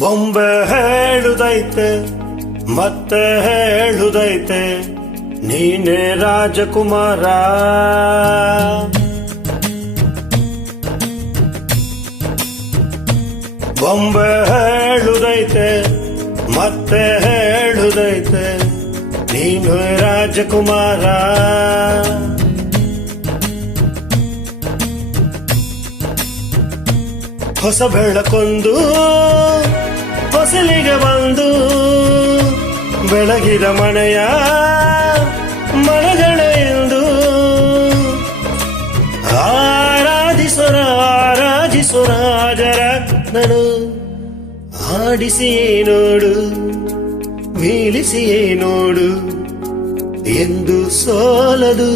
ಬೊಂಬೆ ಹೇಳುದೈತೆ ಮತ್ತೆ ಹೇಳುದೈತೆ ನೀನೇ ರಾಜಕುಮಾರ. ಬೊಂಬೆ ಹೇಳುದೈತೆ ಮತ್ತೆ ಹೇಳುದೈತೆ ನೀನು ರಾಜಕುಮಾರ. ಹೊಸ ಬೆಳಕೊಂದು ಹೊಸಲಿಗೆ ಬಂದು ಬೆಳಗಿದ ಮನೆಯ ಮನಗಳೆಂದು ಆರಾಧಿಸುರಾಜರತ್ನನು ಆಡಿಸಿಯೇ ನೋಡು ಬೀಳಿಸಿಯೇ ನೋಡು ಎಂದು ಸೋಲದು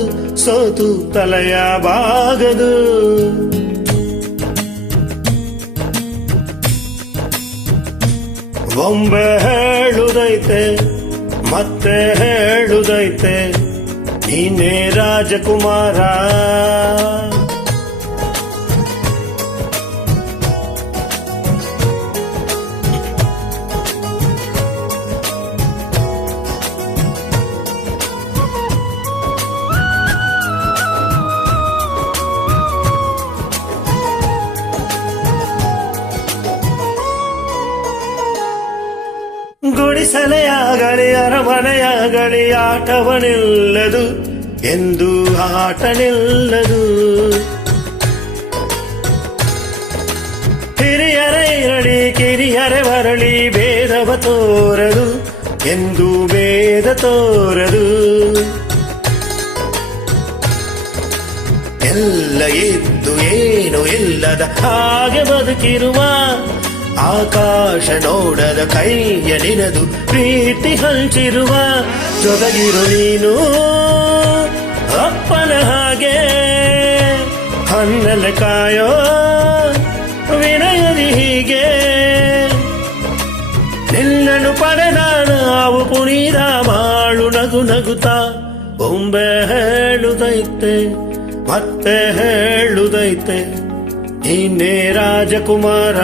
ಸೋತು ತಲೆಯ ಬಾಗದು. ಬೊಂಬೆ ಹೇಳುದೈತೆ ಮತ್ತೆ ಹೇಳುದೈತೆ ನೀನೇ ರಾಜಕುಮಾರ. ಗುಡಿಸಲೆಯಾಗಲಿ ಅರಮನೆಯಾಗಲಿ ಆಟವನಿಲ್ಲದು ಎಂದು ಆಟ ನಿಲ್ಲದು. ಹಿರಿಯರೇ ಇರಲಿ ಕಿರಿಯರೇ ಬರಲಿ ಭೇದವ ತೋರದು ಎಂದು ಭೇದ ತೋರದು. ಎಲ್ಲ ಇದ್ದು ಏನು ಇಲ್ಲದ ಹಾಗೆ ಬದುಕಿರುವ ಆಕಾಶ ನೋಡದ ಕೈಯ ನಿನದು ಪ್ರೀತಿ ಹಂಚಿರುವ ಜೊತೆಗಿರು ನೀನು ಅಪ್ಪನ ಹಾಗೆ ಹನ್ನೆಲೆ ಕಾಯೋ ವಿನಯದಿ ಹೀಗೆ ನಿನ್ನನು ಪಡೆದ ನಾವು ಪುನೀತ ಬಾಳು ನಗು ನಗುತ್ತಾ. ಬೊಂಬೆ ಹೇಳುದೈತೆ ಮತ್ತೆ ಹೇಳುದೈತೆ ನೀನೇ ರಾಜಕುಮಾರ.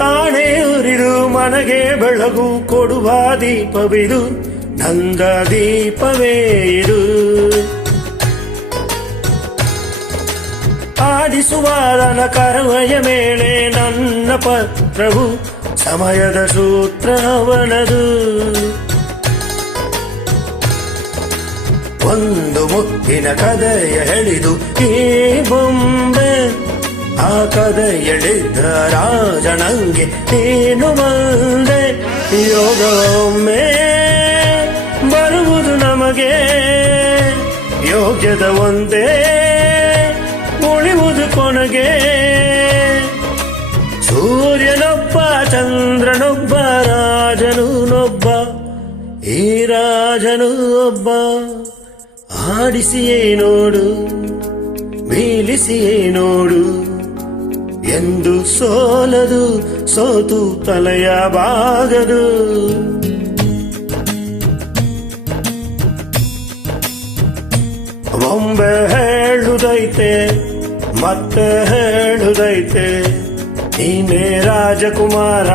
ತಾನೇ ಉರಿದು ಮನಗೆ ಬೆಳಗು ಕೊಡುವ ದೀಪವಿದು ನಂದ ದೀಪವೇ ಇದು. ಆಡಿಸುವಾರನ ಕರುವೆಯ ಮೇಲೆ ನನ್ನ ಪತ್ರವು ಸಮಯದ ಸೂತ್ರವನದು. ಒಂದು ಮುತ್ತಿನ ಕದೆಯ ಹೇಳಿದು ಈ ಬೊಂಬೆ ಆ ಕದೆಯಳಿದ್ದ ರಾಜನಂಗೆ ನೀನು ಬಂದೆ. ಯೋಗವೊಮ್ಮೆ ಬರುವುದು ನಮಗೆ ಯೋಗ್ಯದ ಒಂದೇ ಉಳಿಯುವುದು ಕೊನೆಗೆ. ಸೂರ್ಯನೊಬ್ಬ ಚಂದ್ರನೊಬ್ಬ ರಾಜನೂನೊಬ್ಬ ಈ ರಾಜನು ಒಬ್ಬ. ಆಡಿಸಿಯೇ ನೋಡು ಬೀಳಿಸಿಯೇ ನೋಡು ಎಂದು ಸೋಲದು ಸೋತು ತಲೆಯ ಬಾಗದು. ಬೊಂಬೆ ಹೇಳುದೈತೆ ಮತ್ತೆ ಹೇಳುದೈತೆ ನೀನೇ ರಾಜಕುಮಾರ.